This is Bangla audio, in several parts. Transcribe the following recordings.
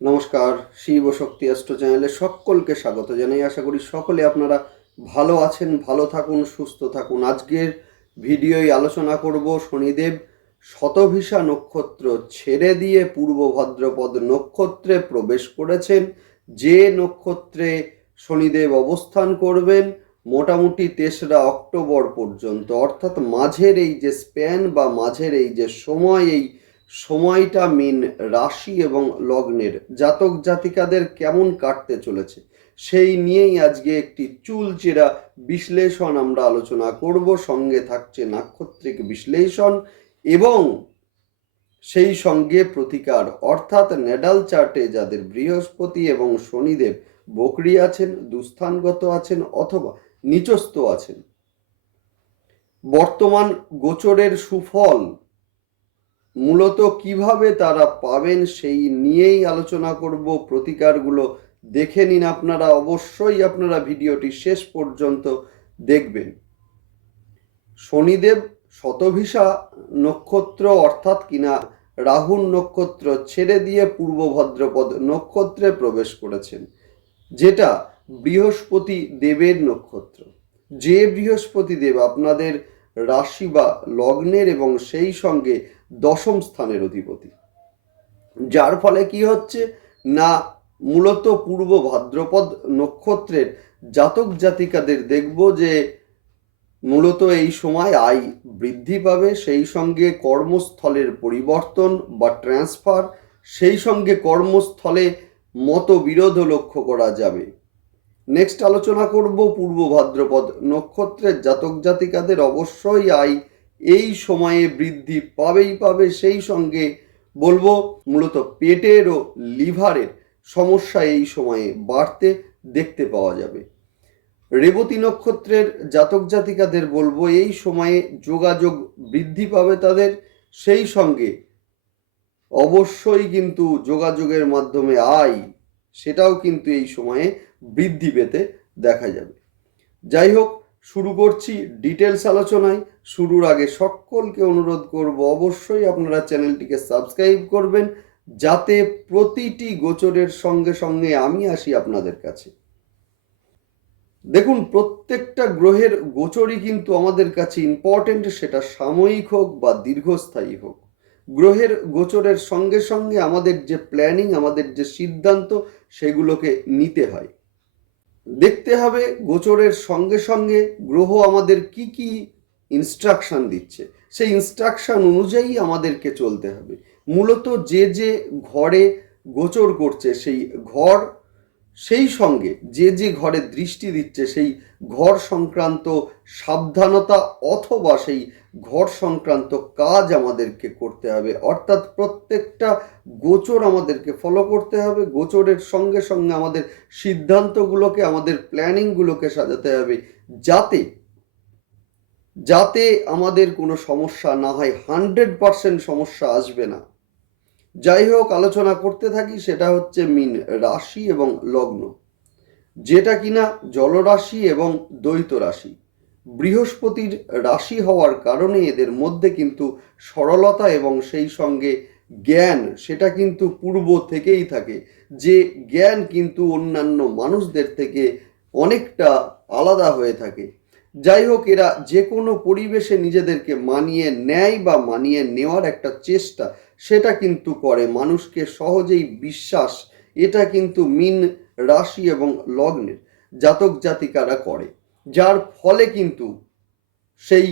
নমস্কার, শিব ও শক্তি অ্যাস্ট্রো চ্যানেলে সকলকে স্বাগত জানাই। আশা করি সকলে আপনারা ভালো আছেন, ভালো থাকুন, সুস্থ থাকুন। আজকের ভিডিওয় আলোচনা করব শনিদেব শতভিষা নক্ষত্র ছেড়ে দিয়ে পূর্ব ভাদ্রপদ নক্ষত্রে প্রবেশ করেছেন। যে নক্ষত্রে শনিদেব অবস্থান করবেন মোটামুটি 3রা অক্টোবর পর্যন্ত, অর্থাৎ মাঝের এই যে স্প্যান বা মাঝের এই যে সময়, এই সময়টা মীন রাশি এবং লগ্নের জাতক জাতিকাদের কেমন কাটতে চলেছে সেই নিয়েই আজকে একটি চুলচেরা বিশ্লেষণ আমরা আলোচনা করব। সঙ্গে থাকছে নাক্ষত্রিক বিশ্লেষণ এবং সেই সঙ্গে প্রতিকার, অর্থাৎ নেডাল চার্টে যাদের বৃহস্পতি এবং শনিদেব বকরি আছেন, দুস্থানগত আছেন অথবা নিচস্থ আছেন, বর্তমান গোচরের সুফল মূলত কিভাবে তারা পাবেন সেই নিয়েই আলোচনা করব। প্রতিকারগুলো দেখে নিন আপনারা, অবশ্যই আপনারা ভিডিওটি শেষ পর্যন্ত দেখবেন। শনিদেব শতভিষা নক্ষত্র অর্থাৎ কিনা রাহুর নক্ষত্র ছেড়ে দিয়ে পূর্ব ভাদ্রপদ নক্ষত্রে প্রবেশ করেছেন, যেটা বৃহস্পতি দেবের নক্ষত্র। যে বৃহস্পতি দেব আপনাদের রাশি বা লগ্নের এবং সেই সঙ্গে দশম স্থানের অধিপতি, যার ফলে কি হচ্ছে না, মূলত পূর্ব ভাদ্রপদ নক্ষত্রের জাতক জাতিকাদের দেখব যে মূলত এই সময় আয় বৃদ্ধি পাবে, সেই সঙ্গে কর্মস্থলের পরিবর্তন বা ট্রান্সফার, সেই সঙ্গে কর্মস্থলে মতবিরোধ লক্ষ্য করা যাবে। নেক্সট আলোচনা করব পূর্ব ভাদ্রপদ নক্ষত্রের জাতক জাতিকাদের অবশ্যই আয় এই সময়ে বৃদ্ধি পাবে, সেই সঙ্গে বলবো মূলত পেটের ও লিভারের সমস্যা এই সময়ে বাড়তে দেখতে পাওয়া যাবে। রেবতী নক্ষত্রের জাতক জাতিকাদের বলবো এই সময়ে যোগাযোগ বৃদ্ধি পাবে তাদের, সেই সঙ্গে অবশ্যই কিন্তু যোগাযোগের মাধ্যমে আয় সেটাও কিন্তু এই সময়ে বৃদ্ধি পেতে দেখা যাবে। যাই হোক, শুরু করছি ডিটেলস আলোচনায়। শুরুর আগে সকলকে অনুরোধ করব অবশ্যই আপনারা চ্যানেলটিকে সাবস্ক্রাইব করবেন, যাতে প্রতিটি গোচরের সঙ্গে সঙ্গে আমি আসি আপনাদের কাছে। দেখুন, প্রত্যেকটা গ্রহের গোচরই কিন্তু আমাদের কাছে ইম্পর্টেন্ট, সেটা সাময়িক হোক বা দীর্ঘস্থায়ী হোক। গ্রহের গোচরের সঙ্গে সঙ্গে আমাদের যে প্ল্যানিং, আমাদের যে সিদ্ধান্ত, সেগুলোকে নিতে হয়। দেখতে হবে গোচরের সঙ্গে সঙ্গে গ্রহ আমাদের কি কি ইনস্ট্রাকশন দিচ্ছে, সেই ইনস্ট্রাকশন অনুযায়ী আমাদেরকে চলতে হবে। মূলত যে যে ঘরে গোচর করছে সেই ঘর, সেই সঙ্গে যে যে ঘরে দৃষ্টি দিচ্ছে সেই ঘর সংক্রান্ত সাবধানতা অথবা সেই ঘর সংক্রান্ত কাজ আমাদেরকে করতে হবে। অর্থাৎ প্রত্যেকটা গোচর আমাদেরকে ফলো করতে হবে, গোচরের সঙ্গে সঙ্গে আমাদের সিদ্ধান্তগুলোকে, আমাদের প্ল্যানিংগুলোকে সাজাতে হবে, যাতে যাতে আমাদের কোনো সমস্যা না হয়। 100% সমস্যা আসবে না। যাই হোক, আলোচনা করতে থাকি। সেটা হচ্ছে মীন রাশি এবং লগ্ন, যেটা কিনা জলরাশি এবং দ্বৈত রাশি। বৃহস্পতির রাশি হওয়ার কারণে এদের মধ্যে কিন্তু সরলতা এবং সেই সঙ্গে জ্ঞান সেটা কিন্তু পূর্ব থেকেই থাকে, যে জ্ঞান কিন্তু অন্যান্য মানুষদের থেকে অনেকটা আলাদা হয়ে থাকে। যাই হোক, এরা যে কোনো পরিবেশে নিজেদেরকে মানিয়ে নেয় বা মানিয়ে নেওয়ার একটা চেষ্টা সেটা কিন্তু করে, মানুষকে সহজেই বিশ্বাস, এটা কিন্তু মীন রাশি এবং লগ্নের জাতক জাতিকারা করে, যার ফলে কিন্তু সেই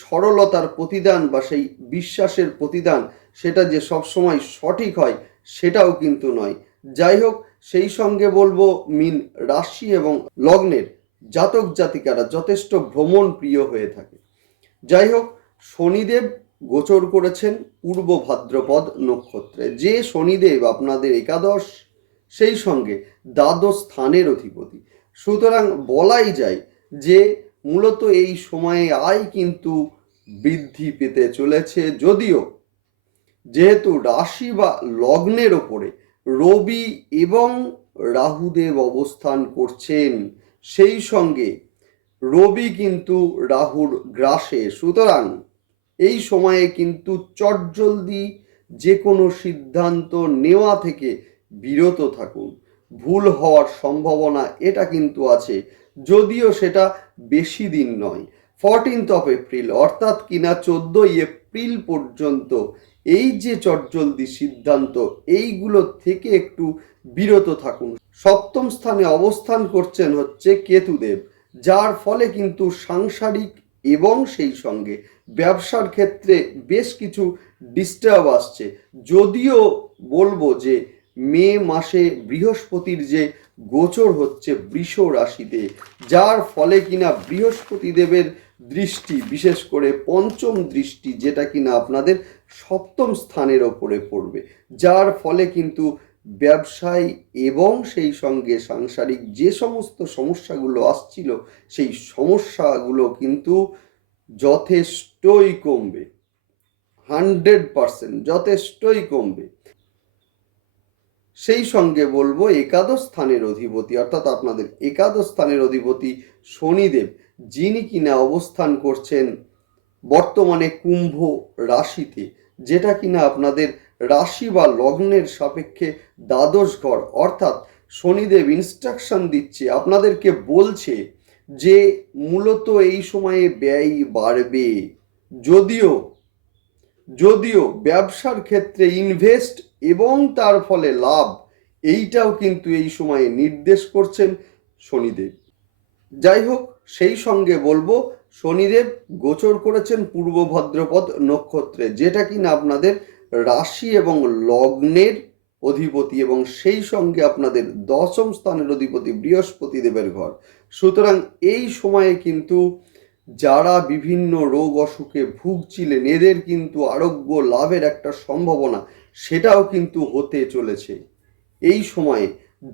সরলতার প্রতিদান বা সেই বিশ্বাসের প্রতিদান সেটা যে সবসময় সঠিক হয় সেটাও কিন্তু নয়। যাই হোক, সেই সঙ্গে বলবো মীন রাশি এবং লগ্নের জাতক জাতিকারা যথেষ্ট ভ্রমণ প্রিয় হয়ে থাকে। যাই হোক, শনিদেব গোচর করেছেন পূর্ব ভাদ্রপদ নক্ষত্রে। যে শনিদেব আপনাদের একাদশ সেই সঙ্গে দ্বাদশ স্থানের অধিপতি, সুতরাং বলাই যায় যে মূলত এই সময়ে আয় কিন্তু বৃদ্ধি পেতে চলেছে। যদিও যেহেতু রাশি বা লগ্নের ওপরে রবি এবং রাহুদেব অবস্থান করছেন, সেই সঙ্গে রবি কিন্তু রাহুর গ্রাসে, সুতরাং এই সময়ে কিন্তু চটজলদি যে কোনো সিদ্ধান্ত নেওয়া থেকে বিরত থাকুন। ভুল হওয়ার সম্ভাবনা এটা কিন্তু আছে, যদিও সেটা বেশি দিন নয়। 14 এপ্রিল অর্থাৎ কিনা 14 এপ্রিল পর্যন্ত এই যে চটজলদি সিদ্ধান্ত, এইগুলো থেকে একটু বিরত থাকুন। সপ্তম স্থানে অবস্থান করছেন হচ্ছে কেতুদেব, যার ফলে কিন্তু সাংসারিক এবং সেই সঙ্গে ব্যবসার ক্ষেত্রে বেশ কিছু ডিস্টার্ব আসছে। যদিও বলবো যে মে মাসে বৃহস্পতির যে গোচর হচ্ছে বৃষ রাশিতে, যার ফলে কিনা বৃহস্পতি দেবের দৃষ্টি, বিশেষ করে পঞ্চম দৃষ্টি, যেটা কিনা আপনাদের সপ্তম স্থানের ওপরে পড়বে, যার ফলে কিন্তু ব্যবসায় এবং সেই সঙ্গে সাংসারিক যে সমস্ত সমস্যাগুলো আসছিল, সেই সমস্যাগুলো কিন্তু যথেষ্টই কমবে। 100% যথেষ্টই কমবে। সেই সঙ্গে বলবো একাদশ স্থানের অধিপতি, অর্থাৎ আপনাদের একাদশ স্থানের অধিপতি শনিদেব, যিনি কিনা অবস্থান করছেন বর্তমানে কুম্ভ রাশিতে, যেটা কিনা আপনাদের রাশি বা লগ্নের সাপেক্ষে দ্বাদশ ঘর। অর্থাৎ শনিদেব ইনস্ট্রাকশন দিচ্ছে, আপনাদেরকে বলছে যে মূলত এই সময়ে ব্যয় বাড়বে। যদিও যদিও ব্যবসার ক্ষেত্রে ইনভেস্ট এবং তার ফলে লাভ, এইটাও কিন্তু এই সময়ে নির্দেশ করছেন শনিদেব। যাই হোক, সেই সঙ্গে বলবো শনিদেব গোচর করেছেন পূর্ব ভাদ্রপদ নক্ষত্রে, যেটা কিনা আপনাদের রাশি এবং লগ্নের অধিপতি এবং সেই সঙ্গে আপনাদের দশম স্থানের অধিপতি বৃহস্পতি দেবের ঘর। সুতরাং এই সময়ে কিন্তু যারা বিভিন্ন রোগ অসুখে ভুগছিলেন, এদের কিন্তু আরোগ্য লাভের একটা সম্ভাবনা সেটাও কিন্তু হতে চলেছে। এই সময়ে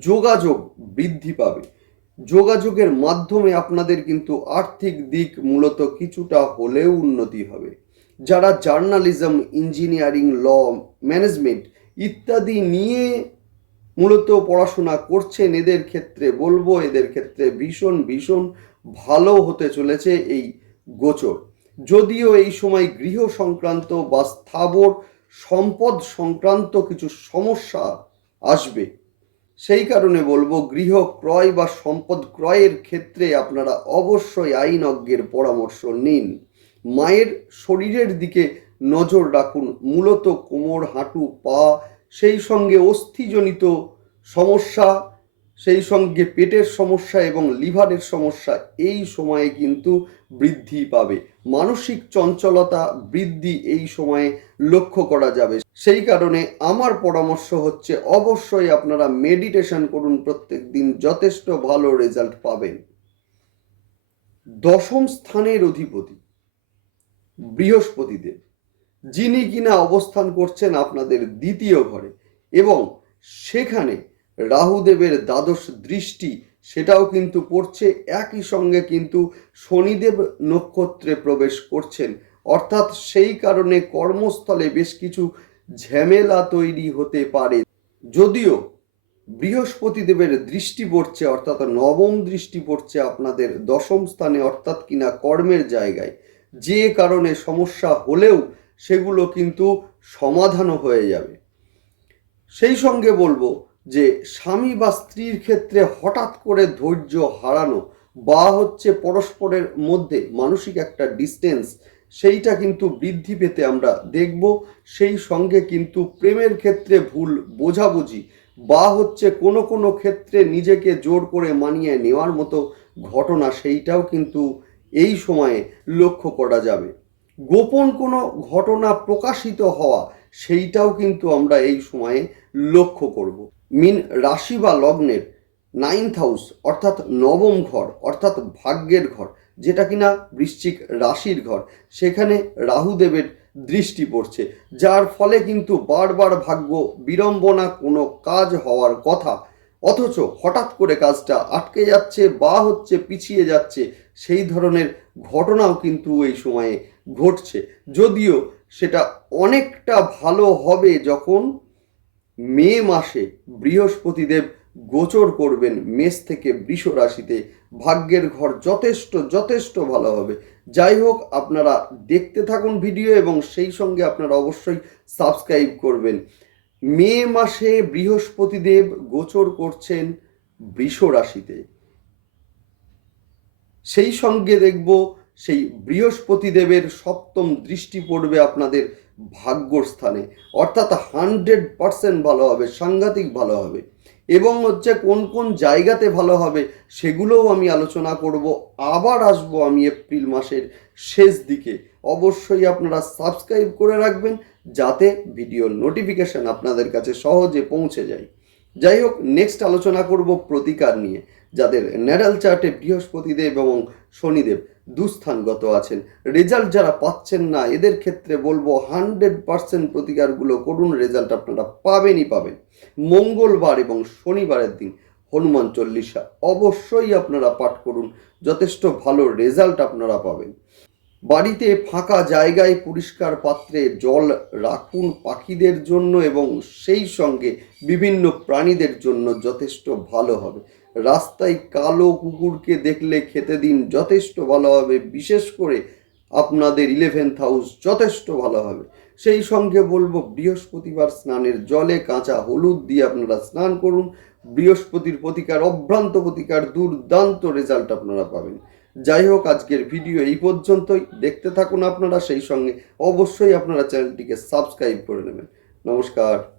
যোগাযোগ বৃদ্ধি পাবে। যোগাযোগের মাধ্যমে আপনাদের কিন্তু আর্থিক দিক মূলত কিছুটা হলেও উন্নতি হবে। যারা জার্নালিজম, ইঞ্জিনিয়ারিং, ল, ম্যানেজমেন্ট ইত্যাদি নিয়ে মূলত পড়াশোনা করছেন, এদের ক্ষেত্রে বলবো এদের ক্ষেত্রে ভীষণ ভীষণ ভালো হতে চলেছে এই গোচর। যদিও এই সময় গৃহ সংক্রান্ত বা স্থাবর সম্পদ সংক্রান্ত কিছু সমস্যা আসবে, সেই কারণে বলবো গৃহ ক্রয় বা সম্পদ ক্রয়ের ক্ষেত্রে আপনারা অবশ্যই আইনজ্ঞের পরামর্শ নিন। মায়ের শরীরের দিকে নজর রাখুন, মূলত কোমর, হাঁটু, পা, সেই সঙ্গে অস্থিজনিত সমস্যা, সেই সঙ্গে পেটের সমস্যা এবং লিভারের সমস্যা এই সময়ে কিন্তু বৃদ্ধি পাবে। মানসিক চঞ্চলতা বৃদ্ধি এই সময়ে লক্ষ্য করা যাবে। সেই কারণে আমার পরামর্শ হচ্ছে অবশ্যই আপনারা মেডিটেশন করুন প্রত্যেক দিন, যথেষ্ট ভালো রেজাল্ট পাবেন। দশম স্থানের অধিপতি বৃহস্পতি দেব, যিনি কিনা অবস্থান করছেন আপনাদের দ্বিতীয় ঘরে এবং সেখানে রাহুদেবের দ্বাদশ দৃষ্টি সেটাও কিন্তু পড়ছে, একই সঙ্গে কিন্তু শনিদেব নক্ষত্রে প্রবেশ করছেন। অর্থাৎ সেই কারণে কর্মস্থলে বেশ কিছু ঝামেলা তৈরি হতে পারে। যদিও বৃহস্পতি দেবের দৃষ্টি পড়ছে, অর্থাৎ নবম দৃষ্টি পড়ছে আপনাদের দশম স্থানে, অর্থাৎ কিনা কর্মের জায়গায়, যে কারণে সমস্যা হলেও সেগুলো কিন্তু সমাধানও হয়ে যাবে। সেই সঙ্গে বলবো যে স্বামী বা স্ত্রীর ক্ষেত্রে হঠাৎ করে ধৈর্য হারানো বা হচ্ছে পরস্পরের মধ্যে মানসিক একটা ডিস্টেন্স, সেইটা কিন্তু বৃদ্ধি পেতে আমরা দেখব। সেই সঙ্গে কিন্তু প্রেমের ক্ষেত্রে ভুল বোঝাবুঝি বা হচ্ছে কোনো কোনো ক্ষেত্রে নিজেকে জোর করে মানিয়ে নেওয়ার মতো ঘটনা, সেইটাও কিন্তু এই সময়ে লক্ষ্য করা যাবে। গোপন কোনো ঘটনা প্রকাশিত হওয়া, সেইটাও কিন্তু আমরা এই সময়ে লক্ষ্য করব। মিন রাশি বা লগ্নের 9th হাউস অর্থাৎ নবম ঘর, অর্থাৎ ভাগ্যের ঘর, যেটা কিনা বৃশ্চিক রাশির ঘর, সেখানে রাহুদেবের দৃষ্টি পড়ছে, যার ফলে কিন্তু বারবার ভাগ্য বিড়ম্বনা, কোনো কাজ হওয়ার কথা অথচ হঠাৎ করে কাজটা আটকে যাচ্ছে বা হচ্ছে পিছিয়ে যাচ্ছে, সেই ধরনের ঘটনাও কিন্তু এই সময়ে ঘটছে। যদিও সেটা অনেকটা ভালো হবে যখন মে মাসে বৃহস্পতিদেব গোচর করবেন মেষ থেকে বৃষ রাশিতে, ভাগ্যের ঘর যথেষ্ট যথেষ্ট ভালো হবে। যাই হোক, আপনারা দেখতে থাকুন ভিডিও এবং সেই সঙ্গে আপনারা অবশ্যই সাবস্ক্রাইব করবেন। মে মাসে বৃহস্পতিদেব গোচর করছেন বৃষ রাশিতে। সেই সঙ্গে দেখব সেই বৃহস্পতিদেবের সপ্তম দৃষ্টি পড়বে আপনাদের ভাগ্যর স্থানে, অর্থাৎ 100% ভালো হবে, সাংঘাতিক ভালো হবে। এবং কোন কোন জায়গাতে ভালো হবে সেগুলোও আমি আলোচনা করব। আবার আসবো আমি এপ্রিল মাসের শেষ দিকে। অবশ্যই আপনারা সাবস্ক্রাইব করে রাখবেন যাতে ভিডিওর নোটিফিকেশন আপনাদের কাছে সহজে পৌঁছে যায়। যাই হোক, নেক্সট আলোচনা করব প্রতিকার নিয়ে। যাদের ন্যাটাল চার্টে বৃহস্পতিদেব এবং শনিদেব দুস্থানগত আছেন, রেজাল্ট যারা পাচ্ছেন না, এদের ক্ষেত্রে বলবো 100% প্রতিকারগুলো করুন, রেজাল্ট আপনারা পাবেনই পাবেন। মঙ্গলবার এবং শনিবারের দিন হনুমান চল্লিশা অবশ্যই আপনারা পাঠ করুন, যথেষ্ট ভালো রেজাল্ট আপনারা পাবেন। বাড়িতে ফাঁকা জায়গায় পরিষ্কার পাত্রে জল রাখুন পাখিদের জন্য এবং সেই সঙ্গে বিভিন্ন প্রাণীদের জন্য, যথেষ্ট ভালো হবে। রাস্তায় কালো কুকুরকে দেখলে খেতে দিন, যথেষ্ট ভালো হবে। বিশেষ করে আপনাদের 11th হাউস যথেষ্ট ভালো হবে। সেই সঙ্গে বলবো বৃহস্পতিবার স্নানের জলে কাঁচা হলুদ দিয়ে আপনারা স্নান করুন। বৃহস্পতির প্রতিকার, অভ্রান্ত প্রতিকার, দুর্দান্ত রেজাল্ট আপনারা পাবেন। যাই হোক, আজকের ভিডিও এই পর্যন্তই। দেখতে থাকুন আপনারা, সেই সঙ্গে অবশ্যই আপনারা চ্যানেলটিকে সাবস্ক্রাইব করে নেবেন। নমস্কার।